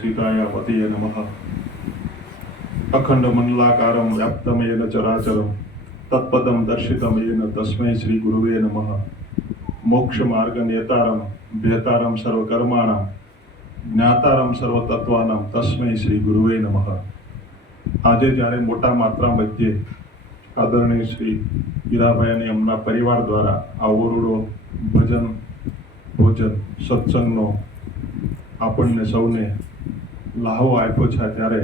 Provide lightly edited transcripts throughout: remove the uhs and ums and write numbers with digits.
सीताया पतये नमः। अखंड मंडलाकारं व्याप्तं येन चराचरं तत्पदं दर्शितं येन तस्मै श्री गुरुवे नमः। मोक्ष मार्ग नेतारं भेतारं सर्वकर्माणां જ્ઞાતારમ સર્વ તત્વાનામ તસ્મૈ શ્રી ગુરુવે નમઃ। આજે જ્યારે મોટા માત્રા મધ્યે આદરણીય શ્રી હીરાભાઈ અને એમના પરિવાર દ્વારા આ ઓરડો ભજન ભોજન સત્સંગનો આપણને સૌને લાહો આપ્યો છે, ત્યારે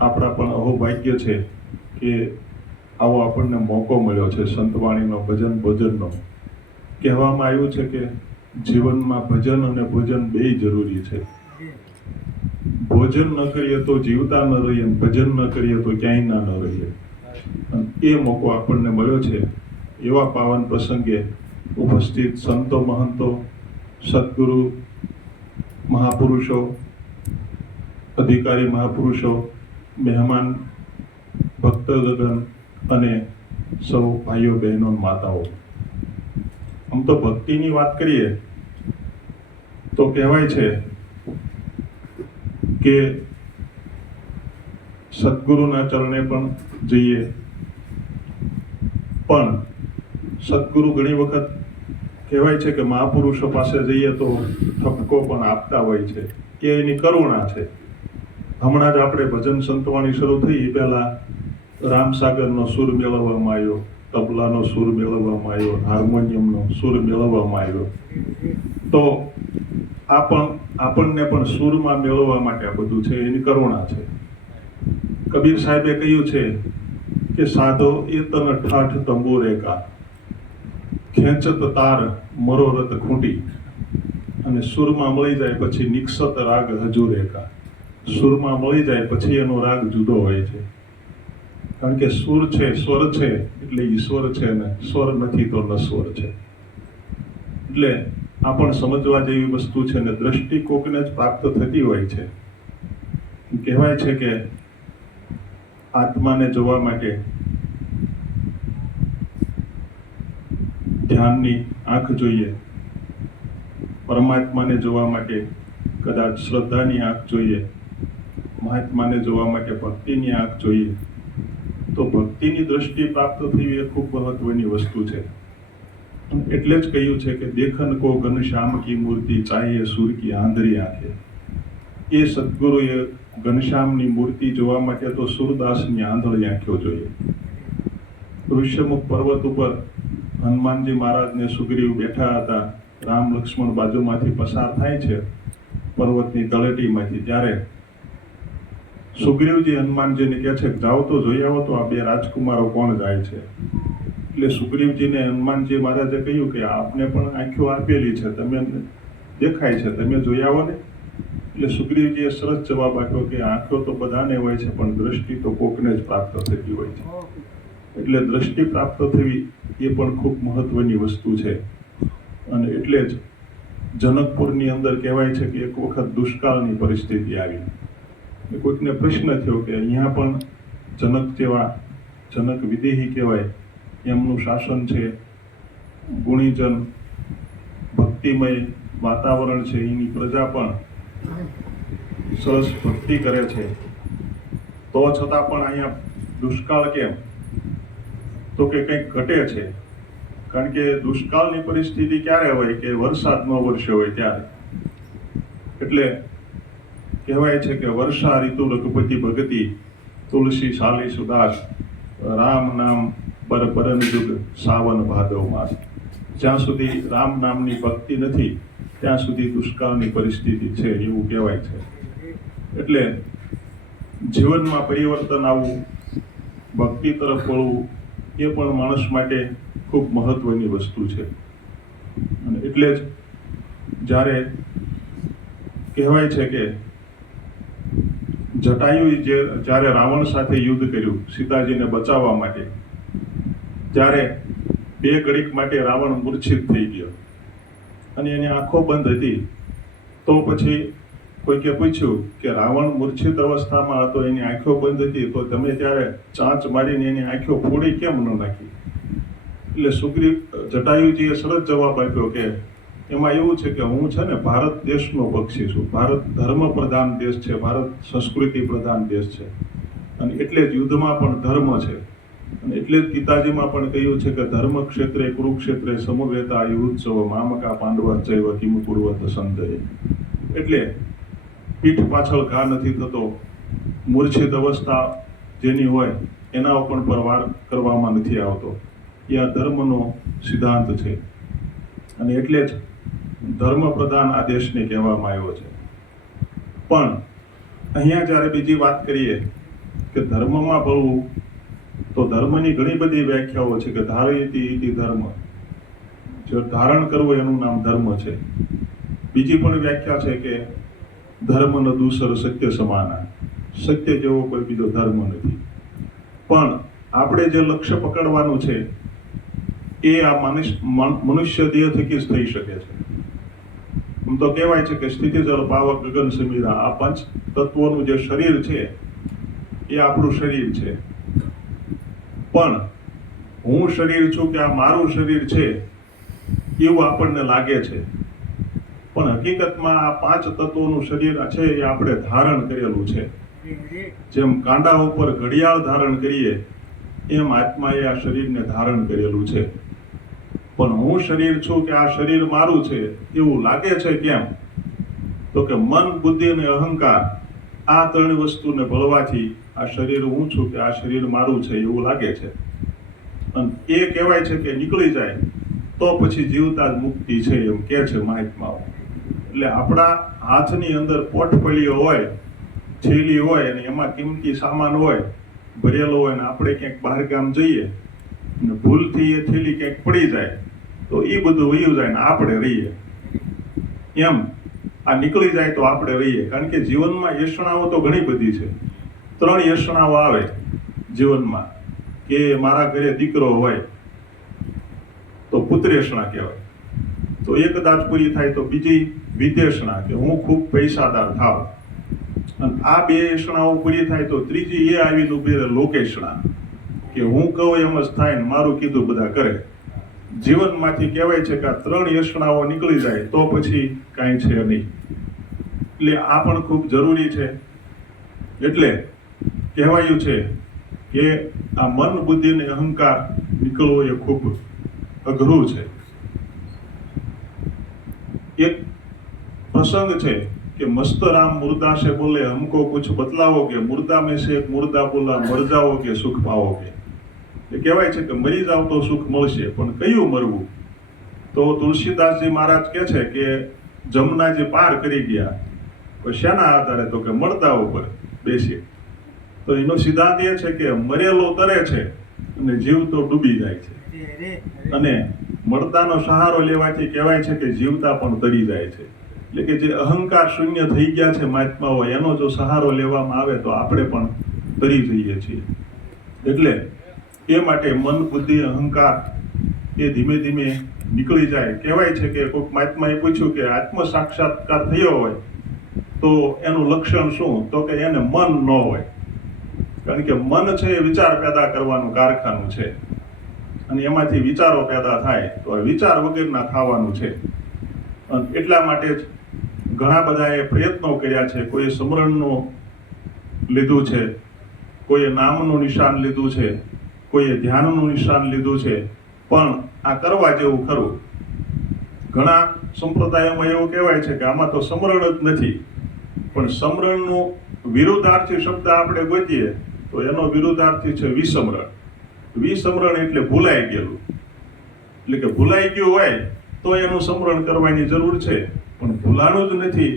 આપણા પણ અહોભાગ્ય છે કે આવો આપણને મોકો મળ્યો છે સંતવાણીનો ભજન ભોજનનો। કહેવામાં આવ્યું છે કે જીવનમાં ભજન અને ભોજન બેય જરૂરી છે। ભોજન ન કરીએ તો જીવતા ન રહીએ, ભજન ન કરીએ તો ક્યાંય ન રહીએ। એ મોકો આપણને મળ્યો છે। એવા પાવન પ્રસંગે ઉપસ્થિત સંતો મહંતો સદગુરુ મહાપુરુષો અધિકારી મહાપુરુષો મહેમાન ભક્તગણ અને સૌ ભાઈઓ બહેનો માતાઓ, આમ તો ભક્તિની વાત કરીએ તો કહેવાય છે કે સદગુરુના ચરણે પણ જઈએ, પણ સદગુરુ ઘણી વખત કહેવાય છે કે મહાપુરુષો પાસે જઈએ તો ઠપકો પણ આપતા હોય છે, એ એની કરુણા છે। હમણાં જ આપણે ભજન સંતવાણી શરૂ થઈ એ પહેલા રામસાગરનો સૂર મેળવવામાં આવ્યો, તબલાનો સૂર મેળવવામાં આવ્યો, હાર્મોનિયમનો સૂર મેળવવામાં આવ્યો। તો આપણને પણ સૂરમાં મેળવવા માટે આ બધું છે, એની કરુણા છે। કબીર સાહેબે કહ્યું છે કે સાધો એ તન ઠાઠ તંબુરે કા ખેંચત તાર મરોરત ખૂંટી, અને સૂરમાં મળી જાય પછી નિક્ષત રાગ હજુરે કા। સૂરમાં મળી જાય પછી એનો રાગ જુદો હોય છે, કારણ કે સુર છે, સ્વર છે એટલે ઈશ્વર છે, ને સ્વર નથી તો નશ્વર છે। એટલે આ પણ સમજવા જેવી વસ્તુ છે, ને દ્રષ્ટિ કોકને જ પ્રાપ્ત થતી હોય છે। કહેવાય છે કે આત્માને જોવા માટે ધ્યાનની આંખ જોઈએ, પરમાત્માને જોવા માટે કદાચ શ્રદ્ધાની આંખ જોઈએ, મહાત્માને જોવા માટે ભક્તિની આંખ જોઈએ। તો ભક્તિની દ્રષ્ટિ પ્રાપ્ત થવી એ ખૂબ મહત્વની વસ્તુ છે। એટલે જ કહ્યું છે કે દેખન કો ઘનશ્યામ કી મૂર્તિ ચાહીએ સૂર કી આંધળી આંખે। એ સદગુરુએ ઘનશ્યામની મૂર્તિ જોવા માટે તો સૂરદાસની આંધળી આંખો જોઈએ। ઋષ્યમુખ પર્વત ઉપર હનુમાનજી મહારાજને સુગ્રીવ બેઠા હતા, રામ લક્ષ્મણ બાજુમાંથી પસાર થાય છે પર્વતની તળેટીમાંથી, ત્યારે સુગ્રીવજી હનુમાનજીને કહે છે જાઓ તો જોઈ આવો તો આ બે રાજકુમારો કોણ જાય છે। એટલે સુગ્રીવજીને હનુમાનજી મહારાજે કહ્યું કે આપને પણ આંખો આપેલી છે, તમે દેખાય છે, તમે જોઈ આવો ને। એટલે સુગ્રીવજીએ સરસ જવાબ આપ્યો કે આંખો તો બધાને હોય છે, પણ દ્રષ્ટિ તો કોકને જ પ્રાપ્ત થતી હોય છે। એટલે દ્રષ્ટિ પ્રાપ્ત થવી એ પણ ખૂબ મહત્વની વસ્તુ છે। અને એટલે જ જનકપુરની અંદર કહેવાય છે કે એક વખત દુષ્કાળની પરિસ્થિતિ આવી, કોઈકને પ્રશ્ન થયો કે અહીંયા પણ જનક જેવા, જનક વિદેહી કહેવાય, એમનું શાસન છે, ગુણીજન ભક્તિમય વાતાવરણ છે, એની પ્રજા પણ સરસ ભક્તિ કરે છે, તો છતાં પણ અહીંયા દુષ્કાળ કેમ? તો કે કંઈક ઘટે છે। કારણ કે દુષ્કાળની પરિસ્થિતિ ક્યારે હોય કે વરસાદ ન વરસ્યો હોય ત્યારે। એટલે કહેવાય છે કે વર્ષા ઋતુ રઘુપતિ ભગતિ તુલસી સાલી સુદાસ રામ નામ પર પરન યુગ સાવન ભાદવ માસ। જ્યાં સુધી રામ નામની ભક્તિ નથી ત્યાં સુધી દુષ્કાળની પરિસ્થિતિ છે, એવું કહેવાય છે। એટલે જીવનમાં પરિવર્તન આવવું, ભક્તિ તરફ વળવું એ પણ માણસ માટે ખૂબ મહત્વની વસ્તુ છે। અને એટલે જ જ્યારે કહેવાય છે કે જટાયુએ જ્યારે રાવણ સાથે યુદ્ધ કર્યું સીતાજીને બચાવવા માટે, ત્યારે બે ઘડીક માટે રાવણ મૂર્છિત થઈ ગયો અને એની આંખો બંધ હતી। તો પછી કોઈકે પૂછ્યું કે રાવણ મૂર્છિત અવસ્થામાં હતો, એની આંખો બંધ હતી, તો તમે ત્યારે ચાંચ મારીને એની આંખો ફોડી કેમ ન નાખી? એટલે જટાયુજીએ સરસ જવાબ આપ્યો કે એમાં એવું છે કે હું છે ને ભારત દેશનો પક્ષી છું. ભારત ધર્મ પ્રધાન દેશ છે, ભારત સંસ્કૃતિ પ્રધાન દેશ છે, અને એટલે જ યુદ્ધમાં પણ ધર્મ છે. અને એટલે જ ગીતાજીમાં પણ કહ્યું છે કે ધર્મ ક્ષેત્રે કુરુક્ષેત્રે સમવેતા યુત્સવ મામકા પાંડવા ચૈવ કિમ કુર્વત સંજય. એટલે પીઠ પાછળ ઘા નથી થતો, મૂર્છિત અવસ્થા જેની હોય એના ઉપર પર વાર કરવામાં નથી આવતો. એ આ ધર્મનો સિદ્ધાંત છે, અને એટલે જ ધર્મ પ્રધાન આ દેશને કહેવામાં આવ્યો છે. પણ અહીંયા જ્યારે બીજી વાત કરીએ કે ધર્મમાં ભળવું, તો ધર્મની ઘણી બધી વ્યાખ્યાઓ છે કે ધારયતિ ઇતિ ધર્મ, જે ધારણ કરવું એનું નામ ધર્મ છે. બીજી પણ વ્યાખ્યા છે કે ધર્મ ન દૂસર સત્ય સમાના, સત્ય જેવો કોઈ બીજો ધર્મ નથી. પણ આપણે જે લક્ષ્ય પકડવાનું છે એ આ મનુષ્ય દેહ થકી જ થઈ શકે છે. આમ તો કહેવાય છે કે સ્થિતિ જળ પાવક ગગન સમીરા, આ પંચ તત્વોનું જે શરીર છે એ આપણું શરીર છે. પણ હું શરીર છું કે આ મારું શરીર છે એવું આપણને લાગે છે, પણ હકીકતમાં આ પાંચ તત્વોનું શરીર છે એ આપણે ધારણ કરેલું છે. જેમ કાંડા ઉપર ઘડિયાળ ધારણ કરીએ એમ આત્માએ આ શરીરને ધારણ કરેલું છે. પણ હું શરીર છું કે આ શરીર મારું છે એવું લાગે છે. કેમ? તો કે મન, બુદ્ધિ અને અહંકાર, આ ત્રણ વસ્તુને ભળવાથી આ શરીર હું છું કે આ શરીર મારું છે એવું લાગે છે. અને એ કહેવાય છે કે નીકળી જાય તો પછી જીવતા જ મુક્તિ છે એમ કે છે મહાત્માઓ. એટલે આપણા હાથની અંદર પોર્ટફોલિયો હોય, થેલી હોય, અને એમાં કિંમતી સામાન હોય ભરેલો હોય, ને આપણે ક્યાંક બહાર ગામ જઈએ અને ભૂલથી એ થેલી ક્યાંક પડી જાય તો એ બધું વયું જાય ને આપણે રહીએ. એમ આ નીકળી જાય તો આપણે રહીએ. કારણ કે જીવનમાં યશણાઓ તો ઘણી બધી છે. 3 યશણાઓ આવે જીવનમાં, કે મારા ઘરે દીકરો હોય તો પુત્રેષણા કહેવાય, તો એ કદાચ પૂરી થાય તો બીજી વિદેશણા, કે હું ખૂબ પૈસાદાર થાવ, અને આ 2 યશણાઓ પૂરી થાય તો ત્રીજી એ આવીને ઉભી રહે લોકેશણા, કે હું કહું એમ જ થાય ને મારું કીધું બધા કરે. જીવનમાંથી કહેવાય છે કે આ 3 યશણાઓ નીકળી જાય તો પછી કાંઈ છે નહીં. એટલે આ પણ ખૂબ જરૂરી છે. એટલે કહેવાયું છે કે આ મન, બુદ્ધિ અને અહંકાર નીકળવો એ ખૂબ અઘરું છે. એક પ્રસંગ છે કે મસ્ત રામ મુર્દા से बोले हमको कुछ बतलाओगे, मुर्दा में से एक मुर्दा बोला मर जाओगे सुख पाओगे. એ કહેવાય છે કે મરી જાવ તો સુખ મળશે, પણ કયું મરવું? તો તુલસીદાસજી મહારાજ કહે છે કે જમનાજી પાર કરી ગયા, તો શેના આધારે? તો કે મળદા ઉપર બેસી. તો એનો સિદ્ધાંત એ છે કે મરેલો તરે છે અને જીવતો ડૂબી જાય છે, અને મળદાનો સહારો લેવાથી કહેવાય છે કે જીવતા પણ તરી જાય છે. એટલે કે જે અહંકાર શૂન્ય થઈ ગયા છે મહાત્માઓ, એનો જો સહારો લેવામાં આવે તો આપણે પણ તરી જઈએ છીએ. એટલે એ માટે મન, બુદ્ધિ, અહંકાર એ ધીમે ધીમે નીકળી જાય. કહેવાય છે કે કોઈક મહાત્માએ પૂછ્યું કે આત્મ સાક્ષાત્કાર થયો હોય તો એનું લક્ષણ શું? તો કે એને મન ન હોય. કારણ કે મન છે એ વિચાર પેદા કરવાનું કારખાનું છે, અને એમાંથી વિચારો પેદા થાય તો વિચાર વગરના થવાનું છે. અને એટલા માટે જ ઘણા બધાએ પ્રયત્નો કર્યા છે. કોઈએ સમરણનું લીધું છે, કોઈએ નામનું નિશાન લીધું છે, કોઈએ ધ્યાનનું નિશાન લીધું છે, પણ આ કરવા જેવું ખરું. ઘણા સંપ્રદાયોમાં એવું કહેવાય છે કે આમાં તો સમરણ જ નથી, પણ સમરણનું વિરુદ્ધાર્થી શબ્દ આપણે ગોતીએ તો એનો વિરુદ્ધાર્થી છે વિસમરણ. વિસમરણ એટલે ભૂલાઈ ગયેલું. એટલે કે ભૂલાઈ ગયું હોય તો એનું સમરણ કરવાની જરૂર છે, પણ ભૂલાણું જ નથી.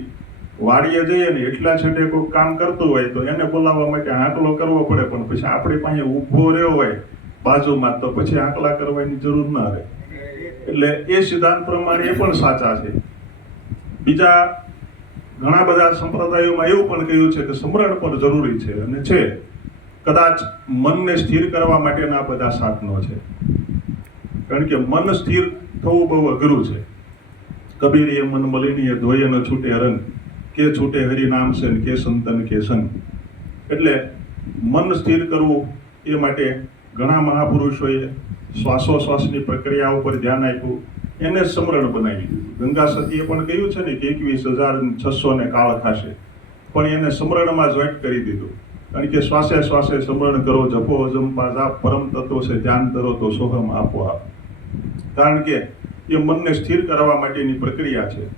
વાડીએ જઈએ ને એટલા છેટે કોઈ કામ કરતું હોય તો એને બોલાવવા માટે આંકલો કરવો પડે, પણ પછી આપણી પાસે ઊભો રહ્યો હોય બાજુમાં તો પછી આંકલા કરવાની જરૂર ના રહે. એટલે એ સિદ્ધાંત પ્રમાણે એ પણ સાચા છે. બીજા ઘણા બધા સંપ્રદાયોમાં એવું પણ કહ્યું છે કે સમરણ પણ જરૂરી છે, અને છે. કદાચ મનને સ્થિર કરવા માટેના બધા સાધનો છે. કારણ કે મન સ્થિર થવું બહુ અઘરું છે. કબીર એ મન મલિનીએ ધોયે ન છૂટે રંગ, કે છૂટે હરિ નામ સેન કે સંતન કે સંગ. એટલે મન સ્થિર કરવું એ માટે ઘણા મહાપુરુષોએ શ્વાસોશ્વાસની પ્રક્રિયા ઉપર ધ્યાન આપ્યું. એને સમરણ બનાવી દીધું. ગંગા સતીએ પણ કહ્યું છે ને કે 21,600 ને કાળ ખાશે, પણ એને સમરણમાં જોઈન્ટ કરી દીધું. કારણ કે શ્વાસે શ્વાસે સમરણ કરો, જપો અજંપા જાપ, પરમ તત્વ છે ધ્યાન ધરો તો સોહમ આપોઆપ. કારણ કે એ મનને સ્થિર કરવા માટેની પ્રક્રિયા છે.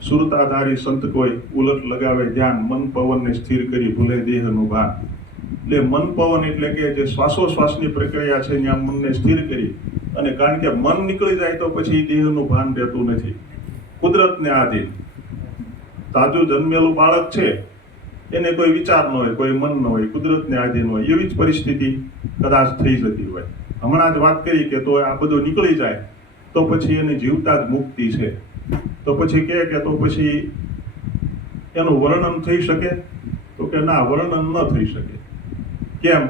સુરતાધારી સંત કોઈ ઉલટ લગાવે ધ્યાન, મન પવનને સ્થિર કરી ભૂલે દેહનું ભાન. એટલે મન પવન એટલે કે જે શ્વાસોશ્વાસની પ્રક્રિયા છે ત્યાં મનને સ્થિર કરી, અને કારણ કે મન નીકળી જાય તો પછી દેહનું ભાન રહેતું નથી. કુદરતને આધીન તાજું જન્મેલું બાળક છે, એને કોઈ વિચાર ન હોય, કોઈ મન ન હોય, કુદરતને આધીન હોય, એવી જ પરિસ્થિતિ કદાચ થઈ જતી હોય. હમણાં જ વાત કરી કે તો આ બધું નીકળી જાય તો પછી એની જીવતા જ મુક્તિ છે. તો પછી કે તો પછી એનું વર્ણન થઈ શકે? તો કે ના, વર્ણન ન થઈ શકે. કેમ?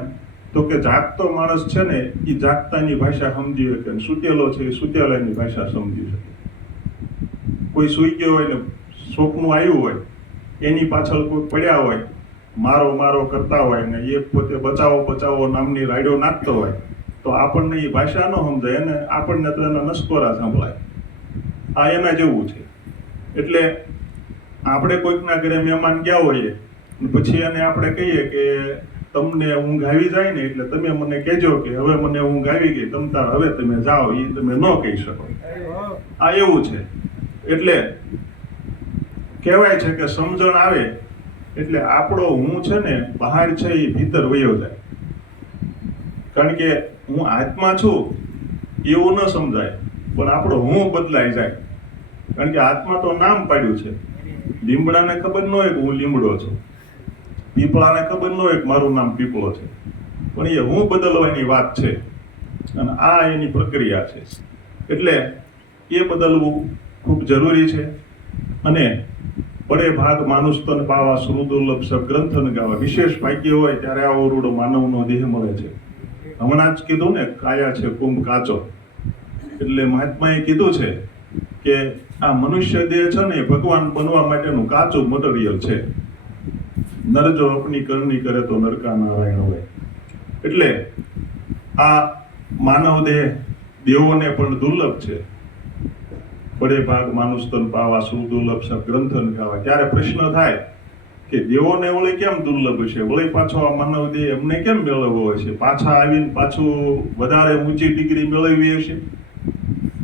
તો કે જાગતો માણસ છે ને એ જાગતાની ભાષા સમજી શકે, સૂતેલો છે એ સૂતેલાની ભાષા સમજી શકે. કોઈ સૂઈ ગયો હોય ને શોકનું આવ્યું હોય, એની પાછળ કોઈ પડ્યા હોય, મારો મારો કરતા હોય ને એ પોતે બચાવો બચાવો નામની રાયડો નાખતો હોય, તો આપણને એ ભાષા ન સમજાય, અને આપણને તો એના નસકોરા સંભળાય. આ એના જેવું છે. એટલે આપણે કોઈકના ઘરે મહેમાન ગયા હોઈએ, પછી એને આપણે કહીએ કે તમને ઊંઘ આવી જાય ને એટલે તમે મને કહેજો કે હવે મને ઊંઘ આવી ગઈ, તમ તાર હવે તમે જાઓ, એ તમે ન કહી શકો. આ એવું છે. એટલે કહેવાય છે કે સમજણ આવે એટલે આપણો હું છે ને બહાર છે એ ભીતર વયો જાય. કારણ કે હું આત્મા છું એવું ન સમજાય, પણ આપણો હું બદલાઈ જાય. કારણ કે આત્મા તો નામ પાડ્યું છે. લીમડાને ખબર ન હોય કે હું લીમડો છું, પીપળાને ખબર ન હોય કે મારું નામ પીપળો છે, પણ એ હું બદલવાની વાત છે, અને આ એની પ્રક્રિયા છે. એટલે એ બદલવું ખૂબ જરૂરી છે. અને બડે ભાગ માનુષ તન પાવા, સુદુર્લભ સગ્રંથન ગાવા. વિશેષ ભાગ્ય હોય ત્યારે આવો રૂડો માનવનો દેહ મળે છે. હમણાં જ કીધું ને, કાયા છે કુંભ કાચો. એટલે મહાત્માએ કીધું છે કે આ મનુષ્ય દેહ છે ને ભગવાન બનવા માટેનું કાચું મટીરિયલ છે. નર જો અપની કરણી કરે તો નરકા નારાયણ હોય. એટલે આ માનવ દેહ દેવોને પણ દુર્લભ છે. બડે ભાગ માનુષ તન પાવા, સુદુર્લભ સગ્રંથન ગાવા. ત્યારે પ્રશ્ન થાય કે દેવોને વળી કેમ દુર્લભ છે, વળી પાછો આ માનવ દેહ એમને કેમ મેળવવો હશે, પાછા આવીને પાછું વધારે ઊંચી ડિગ્રી મેળવવી હશે?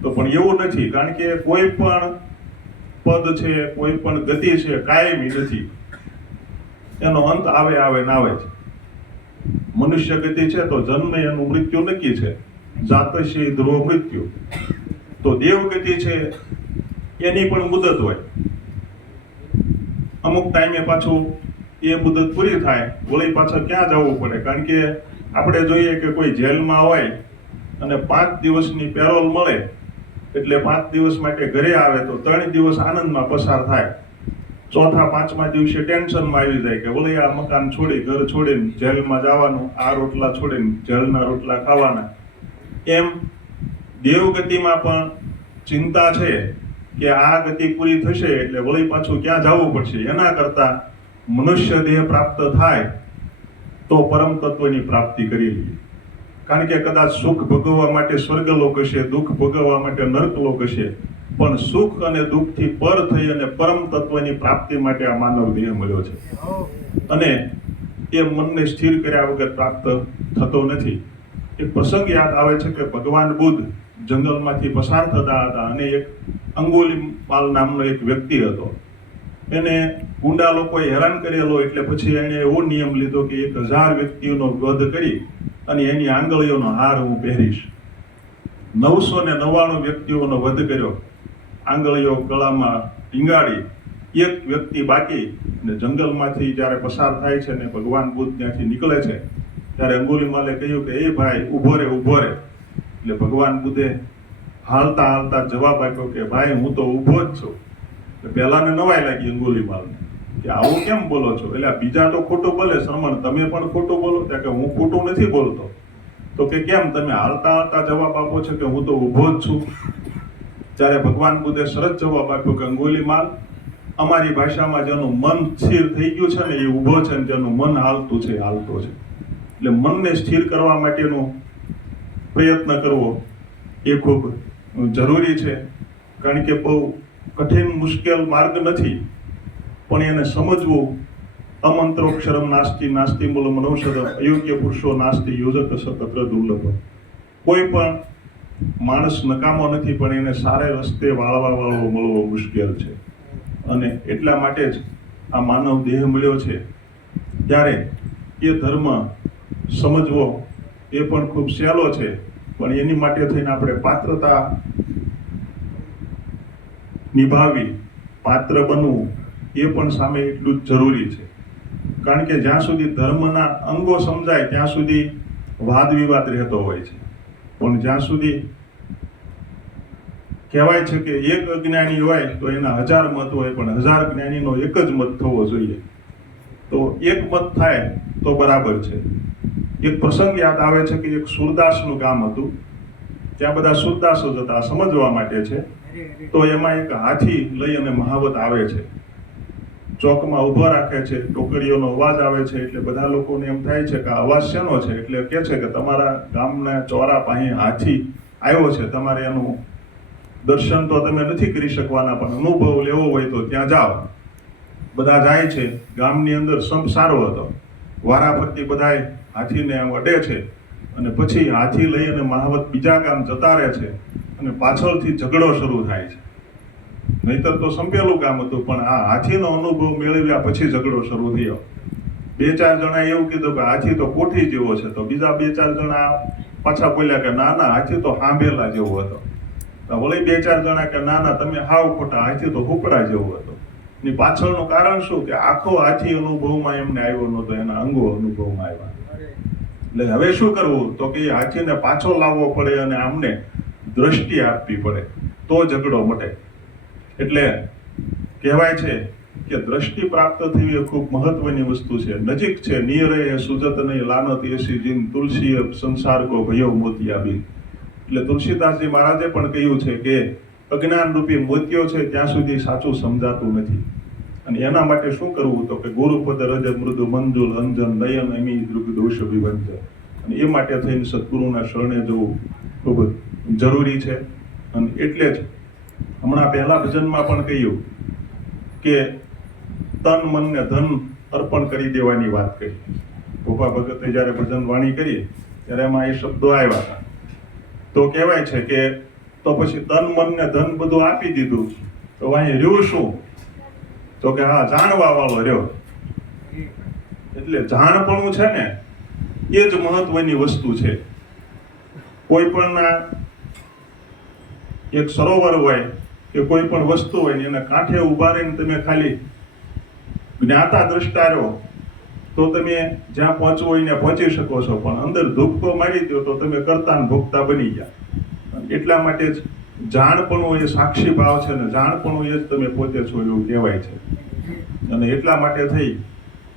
તો પણ એવું નથી. કારણ કે કોઈ પણ પદ છે, કોઈ પણ ગતિ છે, કાયમી નથી. એનો અંત આવે ને આવે છે. મનુષ્ય ગતિ છે તો જન્મે એનું મૃત્યુ નક્કી છે, જાતશે ધ્રુવ મૃત્યુ. તો દેવ ગતિ છે એની પણ મુદત હોય. અમુક ટાઈમે પાછું એ મુદત પૂરી થાય, વળી પાછળ ક્યાં જવું પડે? કારણ કે આપણે જોઈએ કે કોઈ જેલમાં હોય અને 5 દિવસની પેરોલ મળે, એટલે 5 દિવસ માટે ઘરે આવે તો 3 દિવસ આનંદમાં પસાર થાય. ચોથા 5મા દિવસે ટેન્શનમાં આવી જાય કે વળી આ મકાન છોડી, ઘર છોડીને જેલમાં જવાનું, આ રોટલા છોડીને જેલના રોટલા ખાવાના. એમ દેવગતિમાં પણ ચિંતા છે કે આ ગતિ પૂરી થશે એટલે વળી પાછું ક્યાં જવું પડશે. એના કરતા મનુષ્ય દેહ પ્રાપ્ત થાય તો પરમ તત્વની પ્રાપ્તિ કરી લઈએ. કારણ કે કદાચ સુખ ભોગવવા માટે સ્વર્ગલોક હશે, દુઃખ ભોગવવા માટે નર્કલોક હશે, પણ સુખ અને દુઃખથી પર થઈ અને પરમ તત્વની પ્રાપ્તિ માટે આ માનવ દેહ મળ્યો છે. અને એ મનને સ્થિર કર્યા વગર પ્રાપ્ત થતો નથી. એક પ્રસંગ યાદ આવે છે કે ભગવાન બુદ્ધ જંગલમાંથી પસાર થતા હતા, અને એક અંગુલીમાલ નામનો એક વ્યક્તિ હતો. એને ગુંડા લોકોએ હેરાન કરેલો, એટલે પછી એને એવો નિયમ લીધો કે 1000 વ્યક્તિઓનો વધ કરી અને એની આંગળીઓનો હાર હું પહેરીશ. 999 વ્યક્તિઓનો વધ કર્યો, આંગળીઓ ગળામાં ટીંગાડી, એક વ્યક્તિ બાકી. ને જંગલમાંથી જ્યારે પસાર થાય છે ને ભગવાન બુદ્ધ ત્યાંથી નીકળે છે, ત્યારે અંગુલીમાલે કહ્યું કે એ ભાઈ ઊભો રે. એટલે ભગવાન બુદ્ધે હાલતા હાલતા જવાબ આપ્યો કે ભાઈ હું તો ઊભો જ છું. પહેલાને નવાઈ લાગી અંગુલીમાલને કે આવું કેમ બોલો છો? એટલે બીજા તો ખોટું બોલે, શ્રમણ તમે પણ ખોટું બોલો? કે હું ખોટું નથી બોલતો. તો કે કેમ તમે હાલતા હાલતા જવાબ આપો છો કે હું તો ઊભો જ છું? ત્યારે ભગવાન બુદ્ધે સરસ જવાબ આપ્યો કે અંગુલીમાલ, અમારી ભાષામાં જેનું મન સ્થિર થઈ ગયું છે ને એ ઊભો છે, ને જેનું મન હાલતું છે એ હાલતો છે. એટલે મનને સ્થિર કરવા માટેનો પ્રયત્ન કરવો એ ખૂબ જરૂરી છે. કારણ કે બહુ કઠિન મુશ્કેલ માર્ગ નથી, પણ એને સમજવું. અમંત્રોક્ષરમ નાસ્તિ નાસ્તિ મૂલમ મનૌષધમ અયોગ્ય પુરુષો નાસ્તિ યોજક સતત્ર દુર્લભ. કોઈ પણ માણસ નકામો નથી, પણ એને સારે રસ્તે વાળવો મળવો મુશ્કેલ છે. અને એટલા માટે જ આ માનવ દેહ મળ્યો છે, ત્યારે એ ધર્મ સમજવો એ પણ ખૂબ સહેલો છે, પણ એની માટે થઈને આપણે પાત્રતા નિભાવી, પાત્ર બનવું એ પણ સામે એટલું જ જરૂરી છે. કારણ કે જ્યાં સુધી ધર્મના અંગો સમજાય ત્યાં સુધી વાદ વિવાદ રહેતો હોય છે, પણ જ્યાં સુધી કહેવાય છે કે એક અજ્ઞાની હોય તો એના 1000 મત હોય, પણ 1000 જ્ઞાનીનો એક જ મત થવો જોઈએ. તો એક મત થાય તો બરાબર છે. એક પ્રસંગ યાદ આવે છે કે એક સુરદાસનું ગામ હતું, ત્યાં બધા સુરદાસો જ હતા, સમજવા માટે છે. તો એમાં એક હાથી લઈ અને મહાવત આવે છે, ચોકમાં ઊભો રાખે છે, ટોકરીઓનો અવાજ આવે છે, એટલે બધા લોકોને એમ થાય છે કે આ અવાજ શેનો છે. એટલે કહે છે કે તમારા ગામના ચોરા પાસે હાથી આવ્યો છે, તમારે એનું દર્શન તો તમે નથી કરી શકવાના, પણ અનુભવ લેવો હોય તો ત્યાં જાઓ. બધા જાય છે. ગામની અંદર સંપ સારો હતો, વારાફરતી બધાય હાથીને અડે છે, અને પછી હાથી લઈ અને મહાવત બીજા ગામ જતા રહે છે, અને પાછળથી ઝઘડો શરૂ થાય છે. નહીતર તો સંપેલું ગામ હતું, પણ આ હાથીનો અનુભવ મેળવ્યા પછી ઝઘડો શરૂ થયો. 2-4 જણા એવું કીધું કે હાથી તો કોઠી જેવો છે, તો બીજા 2-4 જણા પાછા બોલ્યા કે ના ના, હાથી તો હાંભેલા જેવો હતો. તો વળી 2-4 જણા કે ના ના, તમે હાવ ખોટા, હાથી તો હુપડા જેવો હતો. ની પાછળનું કારણ શું કે આખો હાથી અનુભવમાં એમને આવ્યો નહોતો, એના અંગો અનુભવમાં આવ્યા. એટલે હવે શું કરવું, તો કે હાથીને પાછો લાવવો પડે અને આમને દ્રષ્ટિ આપવી પડે, તો ઝઘડો મટે. એટલે કહેવાય છે કે દ્રષ્ટિ પ્રાપ્ત થવી એ ખૂબ મહત્વની વસ્તુ છે. નજીક છે, નિયરે સુજત નહીં લાનત એસી જીન તુલસી સંસાર કો ભયો મોતિયા બિન. એટલે તુલસીદાસજી મહારાજે પણ કહ્યું છે કે અજ્ઞાન રૂપી મોતિયો છે ત્યાં સુધી સાચું સમજાતું નથી. અને એના માટે શું કરવું, તો કે ગુરુપદ રજ મૃદુ મંજુલ અંજન નયન અમી દૃગ દોષ વિભંજન. અને એ માટે થઈને સદગુરુના શરણે જવું ખૂબ જરૂરી છે. અને એટલે જ હમણાં પહેલા ભજનમાં પણ કહ્યું કે તન મન ને ધન અર્પણ કરી દેવાની વાત કરી. ગોપા ભગતે જ્યારે ભજન વાણી કરી ત્યારે એમાં એ શબ્દો આવ્યા હતા. તો કહેવાય છે કે તો પછી તન મન ને ધન બધું આપી દીધું, તો અહીં રહ્યું શું, તો કે હા, જાણવા વાળો રહ્યો. એટલે જાણપણું છે ને એ જ મહત્વની વસ્તુ છે. કોઈ પણ એક સરોવર હોય કે કોઈ પણ વસ્તુ હોય ને એના કાંઠે ઉભા રહીને તમે ખાલી જ્ઞાતા દ્રષ્ટા રહો તો તમે જ્યાં પહોંચવું હોય ને પહોંચી શકો છો, પણ અંદર ધૂપકો મારી દો તો તમે કરતા ને ભોગતા બની ગયા. એટલા માટે જ જાણપણું એ સાક્ષી ભાવ છે, ને જાણપણું એ જ તમે પોતે છો એવું કહેવાય છે. અને એટલા માટે થઈ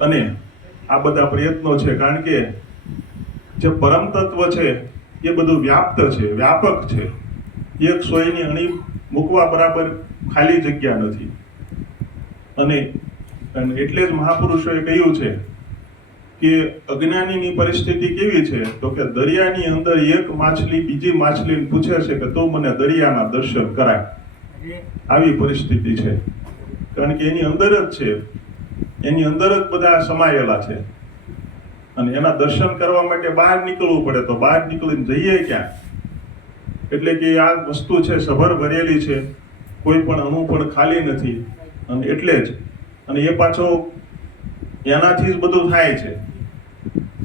અને આ બધા પ્રયત્નો છે, કારણ કે જે પરમ તત્વ છે એ બધું વ્યાપ્ત છે, વ્યાપક છે. એક સોયની અણી મૂકવા બરાબર ખાલી જગ્યા નથી. અને એટલે જ મહાપુરુષોએ કહ્યું છે કે અજ્ઞાનીની પરિસ્થિતિ કેવી છે, તો કે દરિયાની અંદર એક માછલી બીજી માછલીને પૂછે છે કે તું મને દરિયાના દર્શન કરાય. આવી પરિસ્થિતિ છે, કારણ કે એની અંદર જ છે, એની અંદર જ બધા સમાયેલા છે. અને એના દર્શન કરવા માટે બહાર નીકળવું પડે, તો બહાર નીકળીને જઈએ ક્યાં? એટલે કે આ વસ્તુ છે સભર ભરેલી છે, કોઈ પણ અણુ પણ ખાલી નથી. અને એટલે જ અને એ પાછો એનાથી જ બધું થાય છે,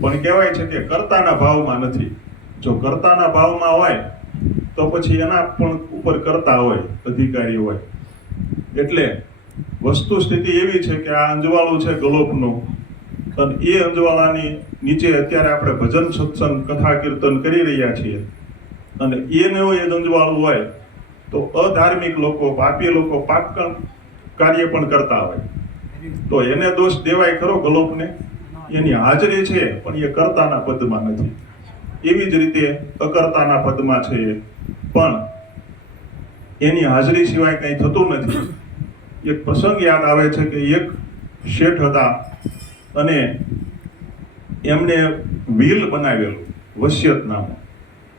પણ કહેવાય છે કે કર્તાના ભાવમાં નથી. જો કર્તાના ભાવમાં હોય તો પછી એના પણ ઉપર કરતા હોય, અધિકારી હોય. એટલે વસ્તુ સ્થિતિ એવી છે કે આ અંજવાળું છે ગલોપનું, અને એ અંજવાળાની નીચે અત્યારે આપણે ભજન સત્સંગ કથા કીર્તન કરી રહ્યા છીએ. અને એને એ અંજવાળું હોય તો અધાર્મિક લોકો, પાપી લોકો પાપ કાર્ય પણ કરતા હોય, તો એને દોષ દેવાય ખરો ગલોપને? એની હાજરી છે પણ એ કર્તાના પદમાં નથી. એવી જ રીતે અકર્તાના પદમાં છે, પણ એની હાજરી સિવાય કંઈ થતું નથી. એક પ્રસંગ યાદ આવે છે કે એક શેઠ હતા અને એમને વ્હીલ બનાવેલું વસિયતનામું,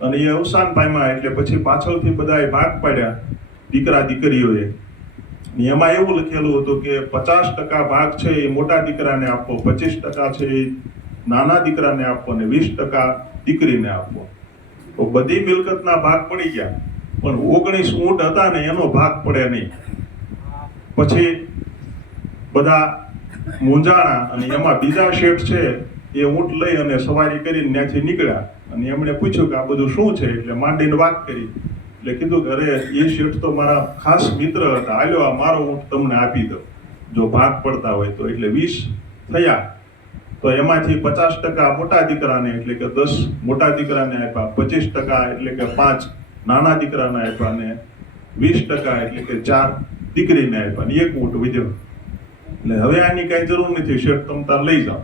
અને એ અવસાન પામ્યા. એટલે પછી પાછળથી બધાએ ભાગ પાડ્યા દીકરા દીકરીઓએ. એમાં એવું લખેલું હતું કે 50% ભાગ છે એ મોટા દીકરાને આપવો, 25% છે એ નાના દીકરાને આપવો અને 20% દીકરીને આપવો. તો બધી મિલકતના ભાગ પડી ગયા, પણ 19 ઊંટ હતા ને એનો ભાગ પડે નહીં. પછી બધા મૂંઝાણા અને એમાં બીજા શેઠ છે એ ઊંટ લઈ અને સવારી કરીને ત્યાંથી નીકળ્યા અને એમણે પૂછ્યું કે આ બધું શું છે, એટલે માંડીને વાત કરી. એટલે કીધું કે અરે એ શેઠ તો મારા ખાસ મિત્ર હતા, હાલ્યો આ મારો ઊંટ તમને આપી દો જો ભાગ પડતા હોય તો. એટલે 20 થયા, તો એમાંથી 50% મોટા દીકરાને એટલે કે 10 મોટા દીકરાને આપ્યા, 25% એટલે કે 5 નાના દીકરાને આપ્યા અને 20% એટલે કે 4 દીકરીને આપ્યા અને એક ઊંટ વધ્યો. એટલે હવે આની કઈ જરૂર નથી, શેઠ તમ તાર લઈ જાઓ.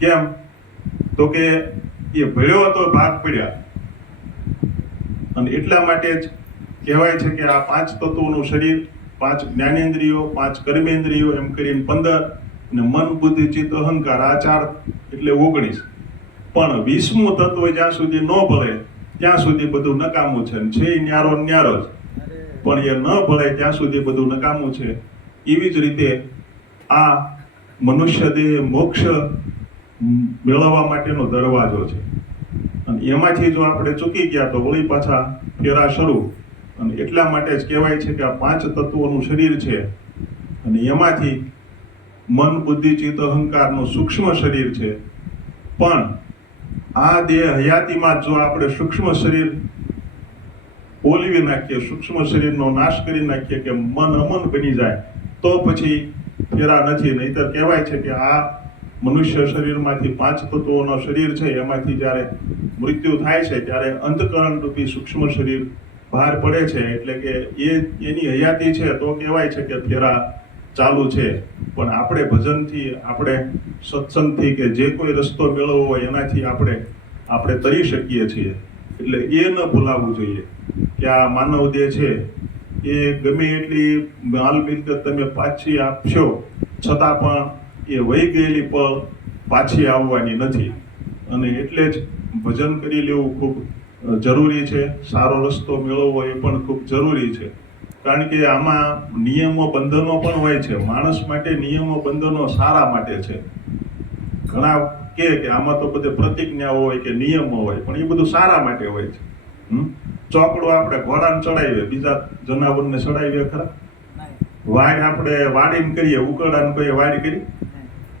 કેમ? તો કે એ ભળ્યો હતો ભાગ પડ્યા. અને એટલા માટે જ કહેવાય છે કે આ 5 તત્વોનું શરીર, 5 જ્ઞાનેન્દ્રિયો, 5 કર્મેન્દ્રિયો એમ કરીને 15 અને મન બુદ્ધિ ચિત્ત અહંકાર આ 4 એટલે 19. પણ 20મું તત્વ જ્યાં સુધી ન ભળે ત્યાં સુધી બધું નકામું છે. છે ન્યારો ન્યારો જ, પણ એ ન ભળે ત્યાં સુધી બધું નકામું છે. એવી જ રીતે આ મનુષ્ય દેહ મોક્ષ મેળવવા માટેનો દરવાજો છે. અને એમાંથી જો આપણે ચૂકી ગયા તો વળી પાછા ફેરા શરૂ. અને એટલા માટે જ કહેવાય છે કે આ 5 તત્વોનું શરીર છે અને એમાંથી મન બુદ્ધિ ચિત્ત અહંકારનું સૂક્ષ્મ શરીર છે. પણ આ દેહ હયાતીમાં જો આપણે સૂક્ષ્મ શરીર ઓલવી નાખીએ, સૂક્ષ્મ શરીરનો નાશ કરી નાખીએ કે મન અમન બની જાય તો પછી ફેરા નથી. નહીતર કહેવાય છે કે આ મનુષ્ય શરીરમાંથી 5 તત્વોનો શરીર છે એમાંથી જ્યારે મૃત્યુ થાય છે ત્યારે અંતકરણ રૂપી સૂક્ષ્મ શરીર બહાર પડે છે. એટલે કે એની હયાતી છે તો કહેવાય છે કે ફેરા ચાલુ છે. પણ આપણે ભજનથી, આપણે સત્સંગથી કે જે કોઈ રસ્તો મેળવવો હોય એનાથી આપણે તરી શકીએ છીએ. એટલે એ ન ભૂલાવવું જોઈએ કે આ માનવ દેહ છે એ ગમે એટલી માલ મિલકત તમે પાછી આપશો છતાં પણ એ વહી ગયેલી પળ પાછી આવવાની નથી. અને એટલે જ ભજન કરી લેવું ખૂબ જરૂરી છે. સારો રસ્તો મેળવવો એ પણ ખૂબ જરૂરી છે. કારણ કે આમાં નિયમો બંધનો પણ હોય છે. માણસ માટે નિયમો બંધનો સારા માટે છે. ઘણા કે આમાં તો બધે પ્રતિજ્ઞાઓ હોય કે નિયમો હોય, પણ એ બધું સારા માટે હોય છે. ચોકડો આપણે ઘોડાને ચડાવીએ, બીજા જનાવરને ચડાવીએ ખરા? વાડ આપણે વાડીને કરીએ, ઉકરડાને કહીએ વાડી કરી.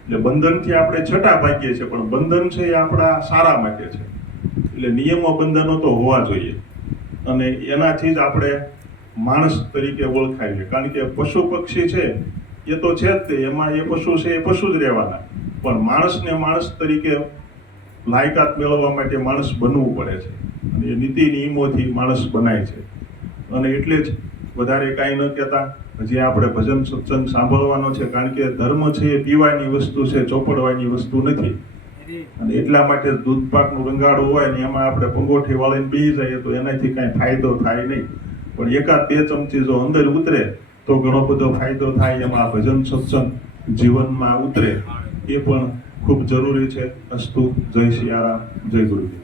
એટલે બંધનથી આપણે છટા ભાગીએ છીએ, પણ બંધન છે એ આપણા સારા માટે છે. એટલે નિયમો બંધનો તો હોવા જોઈએ અને એનાથી જ આપણે માણસ તરીકે ઓળખાઈએ. કારણ કે પશુ પક્ષી છે એ તો છે જ તે, એમાં એ પશુ છે એ પશુ જ રહેવાના. પણ માણસને માણસ તરીકે લાયકાત મેળવવા માટે માણસ બનવું પડે છે અને એ નીતિ નિયમોથી માણસ બનાય છે. અને એટલે જ વધારે કાંઈ ન કહેતા હજી આપણે ભજન સત્સંગ સાંભળવાનો છે. કારણ કે ધર્મ છે એ પીવાની વસ્તુ છે, ચોપડવાની વસ્તુ નથી. અને એટલા માટે દૂધ પાકનું રંગાડું હોય ને એમાં આપણે પંગોઠી વાળીને બેસી જઈએ તો એનાથી કાંઈ ફાયદો થાય નહીં. પણ 1-2 ચમચી જો અંદર ઉતરે તો ઘણો બધો ફાયદો થાય. એમાં ભજન સત્સંગ જીવનમાં ઉતરે એ પણ ખૂબ જરૂરી છે. અસ્તુ. જય સિયારામ, જય ગુરુદેવ.